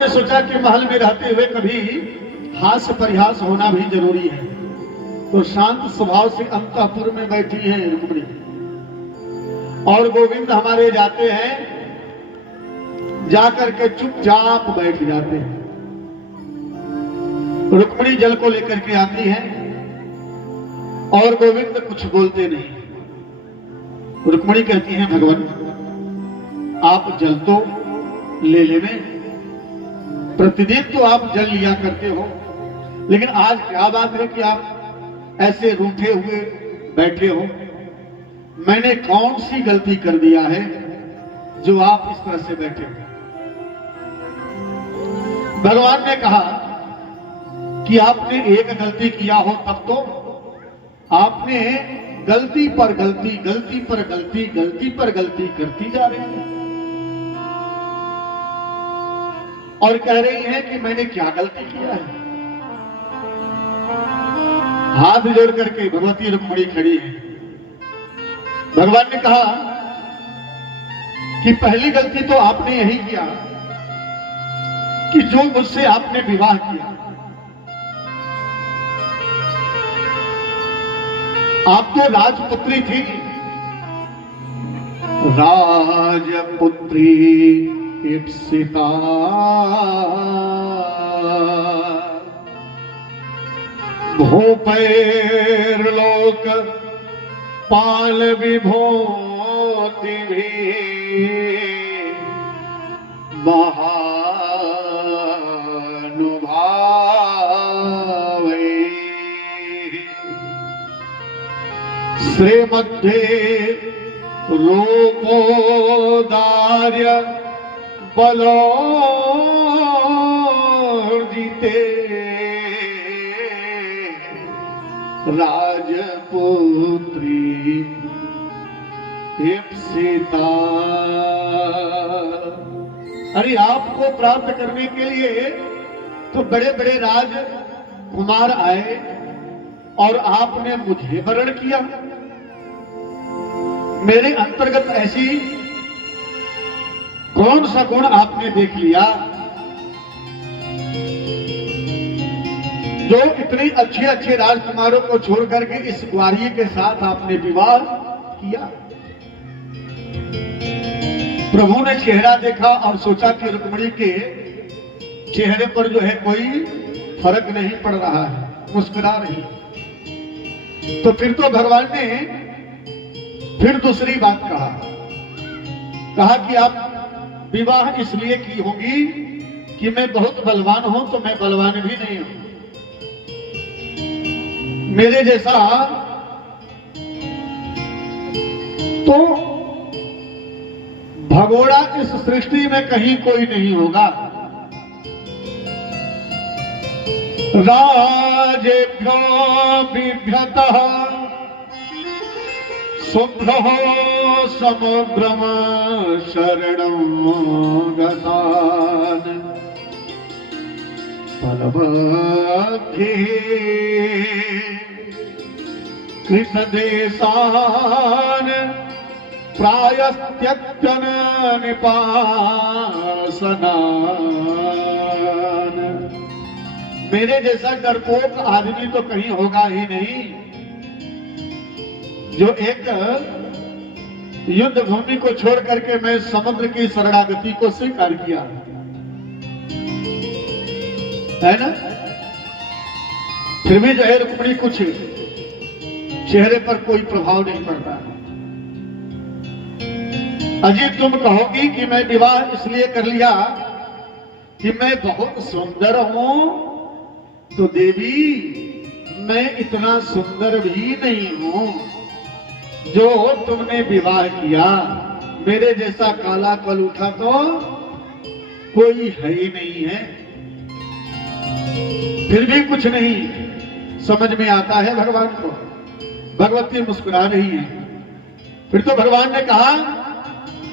सोचा कि महल में रहते हुए कभी हास्य परिहास होना भी जरूरी है, तो शांत स्वभाव से अंतःपुर में बैठी हैं रुक्मिणी और गोविंद हमारे जाते हैं, जाकर के चुपचाप बैठ जाते हैं। रुक्मिणी जल को लेकर के आती है और गोविंद कुछ बोलते नहीं। रुक्मिणी कहती हैं, भगवान आप जल तो ले लेवे, प्रतिदिन तो आप जल लिया करते हो, लेकिन आज क्या बात है कि आप ऐसे रूठे हुए बैठे हो? मैंने कौन सी गलती कर दिया है जो आप इस तरह से बैठे हो? भगवान ने कहा कि आपने एक गलती किया हो तब तो आपने गलती पर गलती, गलती पर गलती, गलती पर गलती करती जा रही है और कह रही है कि मैंने क्या गलती किया है। हाथ जोड़ करके भगवती रुक्मिणी खड़ी है। भगवान ने कहा कि पहली गलती तो आपने यही किया कि जो मुझसे आपने विवाह किया, आप तो राजपुत्री थी, राजपुत्री इप्सिता, भूपैर्लोक पाल विभूति भी महानुभावे, श्रीमध्ये रूपोदार्य बलोर्जिते राजपुत्री इप्सिता। अरे आपको प्राप्त करने के लिए तो बड़े बड़े राजकुमार आए और आपने मुझे वरण किया। मेरे अंतर्गत ऐसी कौन सा गुण आपने देख लिया जो इतने अच्छे अच्छे राजकुमारों को छोड़ करके इस ग्वारी के साथ आपने विवाह किया? प्रभु ने चेहरा देखा और सोचा कि रुक्मिणी के चेहरे पर जो है कोई फर्क नहीं पड़ रहा है, मुस्कुरा रही। तो फिर तो भगवान ने फिर दूसरी बात कहा कि आप विवाह इसलिए की होगी कि मैं बहुत बलवान हूं, तो मैं बलवान भी नहीं हूं। मेरे जैसा तो भगोड़ा इस सृष्टि में कहीं कोई नहीं होगा। राजेभ्यो बिभ्यतः शुभ्रो समुद्रम शरणं गतान् फलवद्धि कृतदेशान् प्रायस्त्यक्तन निपासनान्। मेरे जैसा डरपोक आदमी तो कहीं होगा ही नहीं जो एक युद्ध भूमि को छोड़ करके मैं समुद्र की शरणागति को स्वीकार किया, है ना? फिर भी जो है रुक्मिणी कुछ चेहरे पर कोई प्रभाव नहीं पड़ता। अजी तुम कहोगी कि मैं विवाह इसलिए कर लिया कि मैं बहुत सुंदर हूं, तो देवी मैं इतना सुंदर भी नहीं हूं जो तुमने विवाह किया। मेरे जैसा काला कलूठा तो कोई है ही नहीं है। फिर भी कुछ नहीं समझ में आता है भगवान को। भगवती मुस्कुरा रही है। फिर तो भगवान ने कहा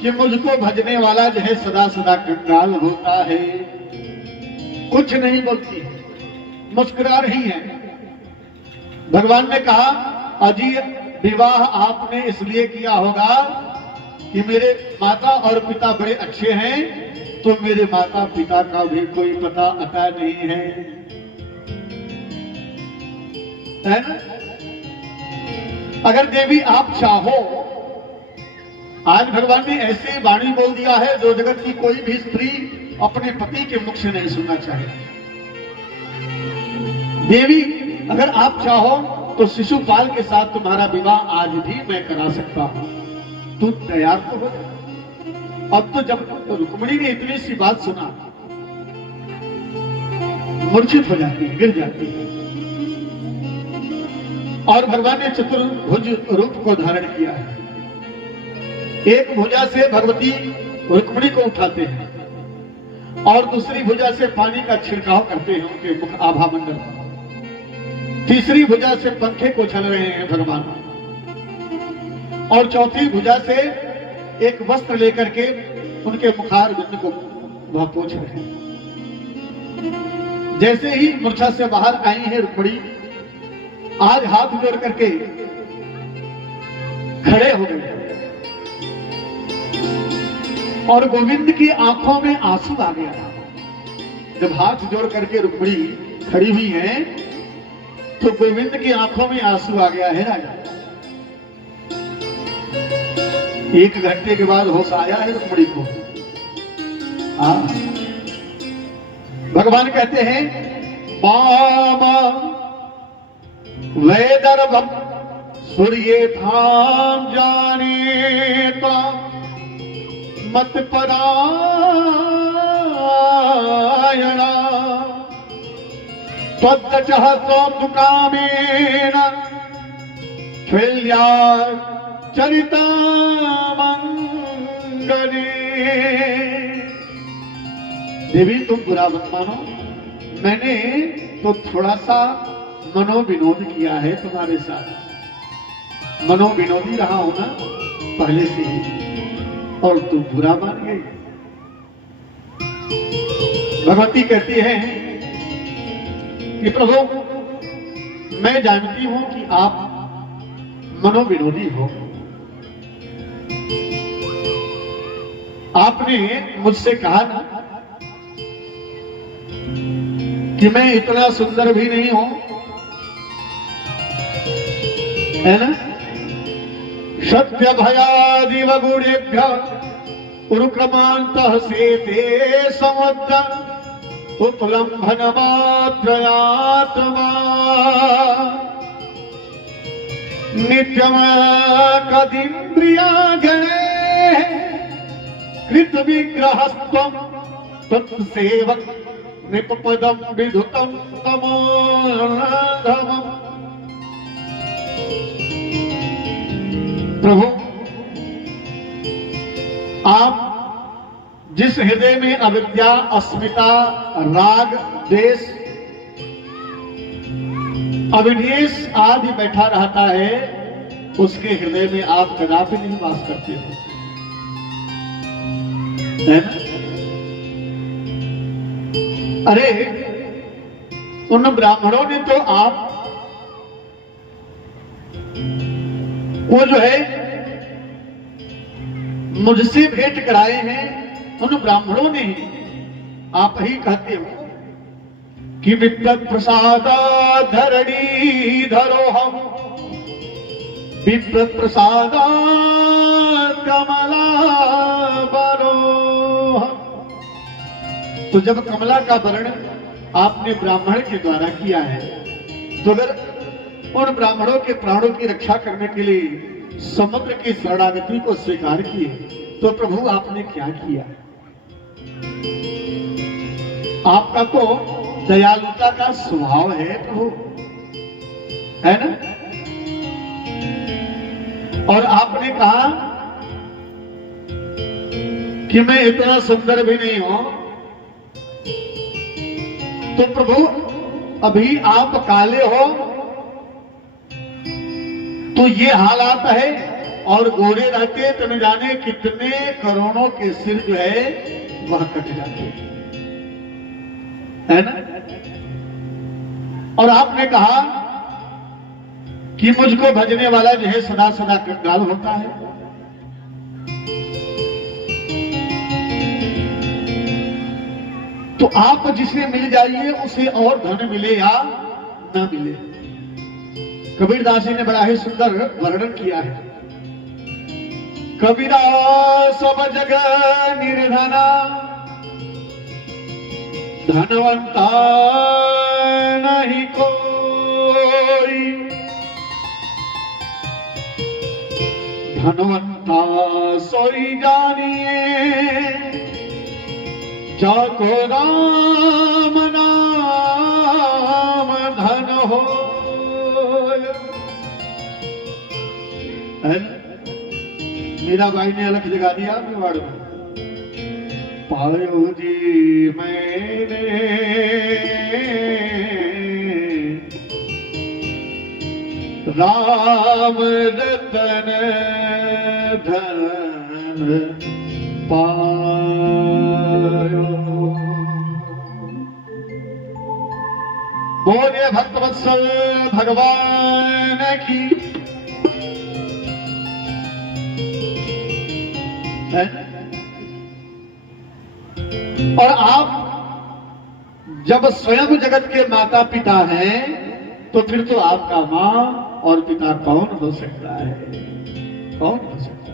कि मुझको भजने वाला जो है सदा सदा कंगाल होता है। कुछ नहीं बोलती, मुस्कुरा रही है। भगवान ने कहा अजी विवाह आपने इसलिए किया होगा कि मेरे माता और पिता बड़े अच्छे हैं, तो मेरे माता पिता का भी कोई पता अता नहीं है ना? अगर देवी आप चाहो, आज भगवान ने ऐसे वाणी बोल दिया है जो जगत की कोई भी स्त्री अपने पति के मुख से नहीं सुनना चाहे। देवी अगर आप चाहो तो शिशुपाल के साथ तुम्हारा विवाह आज भी मैं करा सकता हूं, तू तैयार तो हो जा। अब तो जब रुक्मिणी ने इतनी सी बात सुना, मूर्छित हो जाती है, गिर जाती है, और भगवान ने चतुर्भुज रूप को धारण किया है। एक भुजा से भगवती रुक्मिणी को उठाते हैं और दूसरी भुजा से पानी का छिड़काव करते हैं उनके मुख आभा मंडल पर। तीसरी भुजा से पंखे को चल रहे हैं भगवान, और चौथी भुजा से एक वस्त्र लेकर के उनके मुखार बिंद को वह पोंछ रहे हैं। जैसे ही मूर्छा से बाहर आई है रुक्मिणी, आज हाथ जोड़ करके खड़े हो गए और गोविंद की आंखों में आंसू आ गया। जब हाथ जोड़ करके रुक्मिणी खड़ी हुई है तो गोविंद की आंखों में आंसू आ गया है राजा। 1 घंटे के बाद होश आया है रुक्मिणी को। भगवान कहते हैं मामा वैदर्भम सूर्य धाम जाने तो मत परायणा त्वद्दचः त्वद्दुकामेन शैल्या चरिता मंगले। देवी तुम बुरा मत मानो, मैंने तो थोड़ा सा मनोविनोद किया है तुम्हारे साथ। मनोविनोदी रहा हूं ना पहले से ही, और तुम बुरा मान गई। भगवती कहती है कि प्रभु मैं जानती हूं कि आप मनोविनोदी हो। आपने मुझसे कहा ना कि मैं इतना सुंदर भी नहीं हूं, है ना? सत्य भयादिव गुणेभ्य उरुक्रमांतः सेते समुद्र उत्लंभन मात्रयात्मा नित्यम कदिन्द्रिया गणे कृत विग्रहस्त्वं तत्सेवक निपपदम विधुतम तमोधमम्। प्रभु आप जिस हृदय में अविद्या, अस्मिता, राग, द्वेष, अविनिवेश आदि बैठा रहता है, उसके हृदय में आप कदापि नहीं वास करते हो, है ना? अरे उन ब्राह्मणों ने तो आप वो जो है मुझसे भेंट कराए हैं, उन ब्राह्मणों ने आप ही कहते हो कि विप्र प्रसाद धरणी धरो हम विप्र प्रसाद कमला बरो। तो जब कमला का वर्ण आपने ब्राह्मण के द्वारा किया है, तो अगर उन ब्राह्मणों के प्राणों की रक्षा करने के लिए समुद्र की शरणागति को स्वीकार किए, तो प्रभु आपने क्या किया? आपका तो दयालुता का स्वभाव है प्रभु, है ना? और आपने कहा कि मैं इतना सुंदर भी नहीं हूं, तो प्रभु अभी आप काले हो तो ये हालात है, और गोरे रहते तो न जाने कितने करोड़ों के सिर जो है वह कट जाते, है ना? और आपने कहा कि मुझको भजने वाला जो है सदा सदा कंगाल होता है। तो आप जिसे मिल जाइए उसे और धन मिले या न मिले। कबीरदास जी ने बड़ा ही सुंदर वर्णन किया है। कबीरा सब जग निर्धना, धनवंता नहीं कोई, धनवंता सोई जानिए जाको राम नाम धन हो। मीरा बाई ने अलग जगा दिया मेवाड़ में। पायो जी मैंने राम रतन धन पायो। बोले भक्तवत्सल भगवान की। और आप जब स्वयं जगत के माता पिता हैं तो फिर तो आपका मां और पिता कौन हो सकता है? कौन हो सकता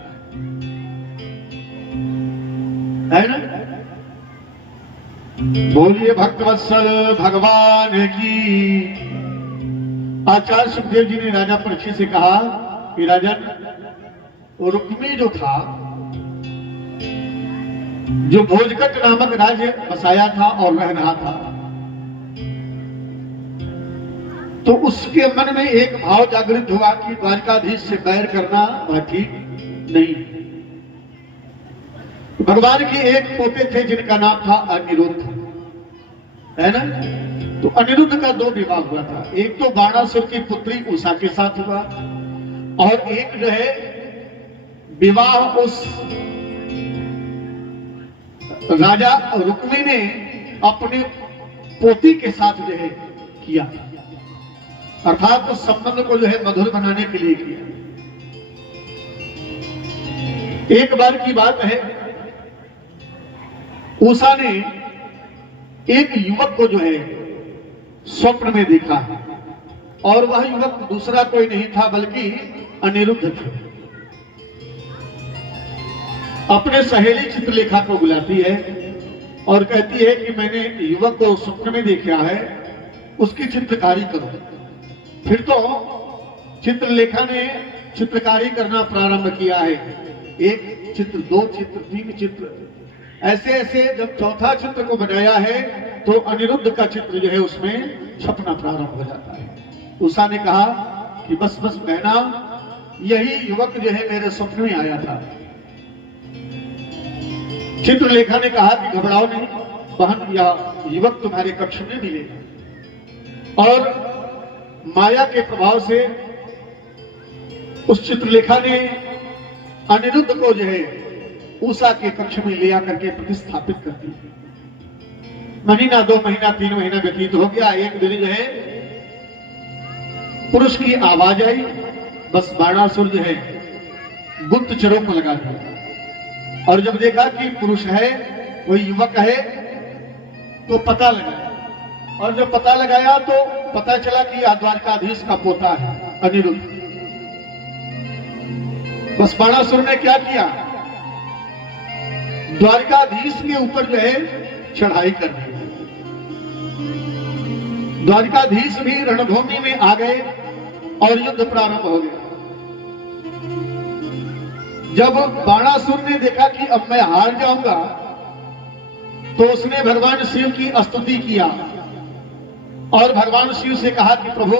है ना? बोलिए भक्तवत्सल भगवान की। आचार्य सुखदेव जी ने राजा परीक्षित से कहा कि राजन, वो रुक्मी जो था, जो भोजकट नामक राज्य बसाया था और रह रहा था, तो उसके मन में एक भाव जागृत हुआ कि द्वारकाधीश से बैर करना वह ठीक नहीं। भगवान के एक पोते थे जिनका नाम था अनिरुद्ध, है ना? तो अनिरुद्ध का 2 विवाह हुआ था। एक तो बाणासुर की पुत्री उषा के साथ हुआ और एक जो है विवाह उस राजा रुक्मी ने अपने पोती के साथ जो है किया, अर्थात उस संबंध को जो है मधुर बनाने के लिए किया। एक बार की बात है, उषा ने एक युवक को जो है स्वप्न में देखा और वह युवक दूसरा कोई नहीं था बल्कि अनिरुद्ध थे। अपने सहेली चित्रलेखा को बुलाती है और कहती है कि मैंने युवक को स्वप्न में देखा है, उसकी चित्रकारी करो। फिर तो चित्रलेखा ने चित्रकारी करना प्रारंभ किया है। 1 चित्र, 2 चित्र, 3 चित्र, ऐसे ऐसे जब चौथा चित्र को बनाया है तो अनिरुद्ध का चित्र जो है उसमें छपना प्रारंभ हो जाता है। उषा ने कहा कि बस बस बहना, यही युवक जो है मेरे स्वप्न में आया था। चित्रलेखा ने कहा कि घबराओ नहीं बहन, या युवक तुम्हारे कक्ष में मिलेगा। और माया के प्रभाव से उस चित्रलेखा ने अनिरुद्ध को जो है उषा के कक्ष में ले आकर के प्रतिस्थापित कर दी। महीना, 2 महीना, 3 महीना व्यतीत हो गया। एक दिन जो है पुरुष की आवाज आई, बस बाणासुर जो है गुप्तचरों को लगा दिया और जब देखा कि पुरुष है, कोई युवक है, तो पता लगाया। और जब पता लगाया तो पता चला कि यह द्वारकाधीश का पोता है अनिरुद्ध। बस बाणासुर ने क्या किया, द्वारकाधीश के ऊपर जो है चढ़ाई कर दी। द्वारकाधीश भी रणभूमि में आ गए और युद्ध प्रारंभ हो गया। जब बाणासुर ने देखा कि अब मैं हार जाऊंगा तो उसने भगवान शिव की स्तुति किया और भगवान शिव से कहा कि प्रभु,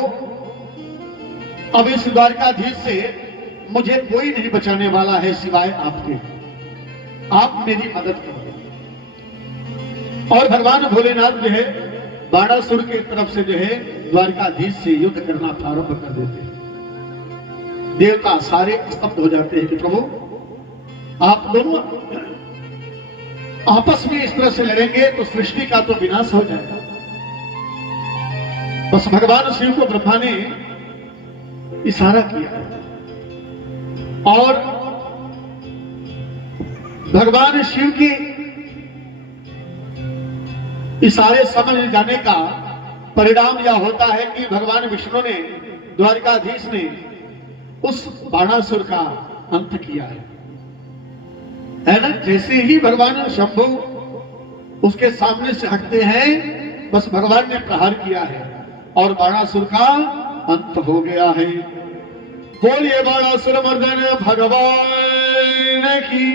अब इस द्वारकाधीश से मुझे कोई नहीं बचाने वाला है सिवाय आपके, आप मेरी मदद करो। और भगवान भोलेनाथ जो है बाणासुर के तरफ से जो है द्वारकाधीश से युद्ध करना प्रारंभ कर देते हैं। देवता सारे स्तब्ध हो जाते हैं कि प्रभु, आप दोनों आपस में इस तरह से लड़ेंगे तो सृष्टि का तो विनाश हो जाएगा। बस भगवान शिव को ब्रह्मा ने इशारा किया और भगवान शिव की इस सारे समझ जाने का परिणाम यह होता है कि भगवान विष्णु ने, द्वारिकाधीश ने उस बाणासुर का अंत किया है ना। जैसे ही भगवान शंभु उसके सामने से हटते हैं, बस भगवान ने प्रहार किया है और बाणासुर का अंत हो गया है। बोलिए बाणासुर मर्दन भगवान की।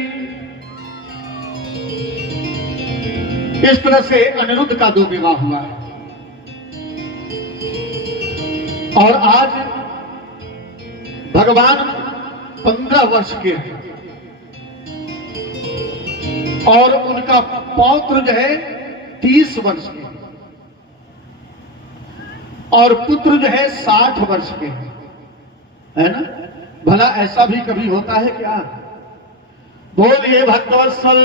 इस तरह से अनिरुद्ध का 2 विवाह हुआ है। और आज भगवान 15 वर्ष के हैं और उनका पौत्र जो है 30 वर्ष के और पुत्र जो है 60 वर्ष के है ना। भला ऐसा भी कभी होता है क्या? बोलिए भक्तवत्सल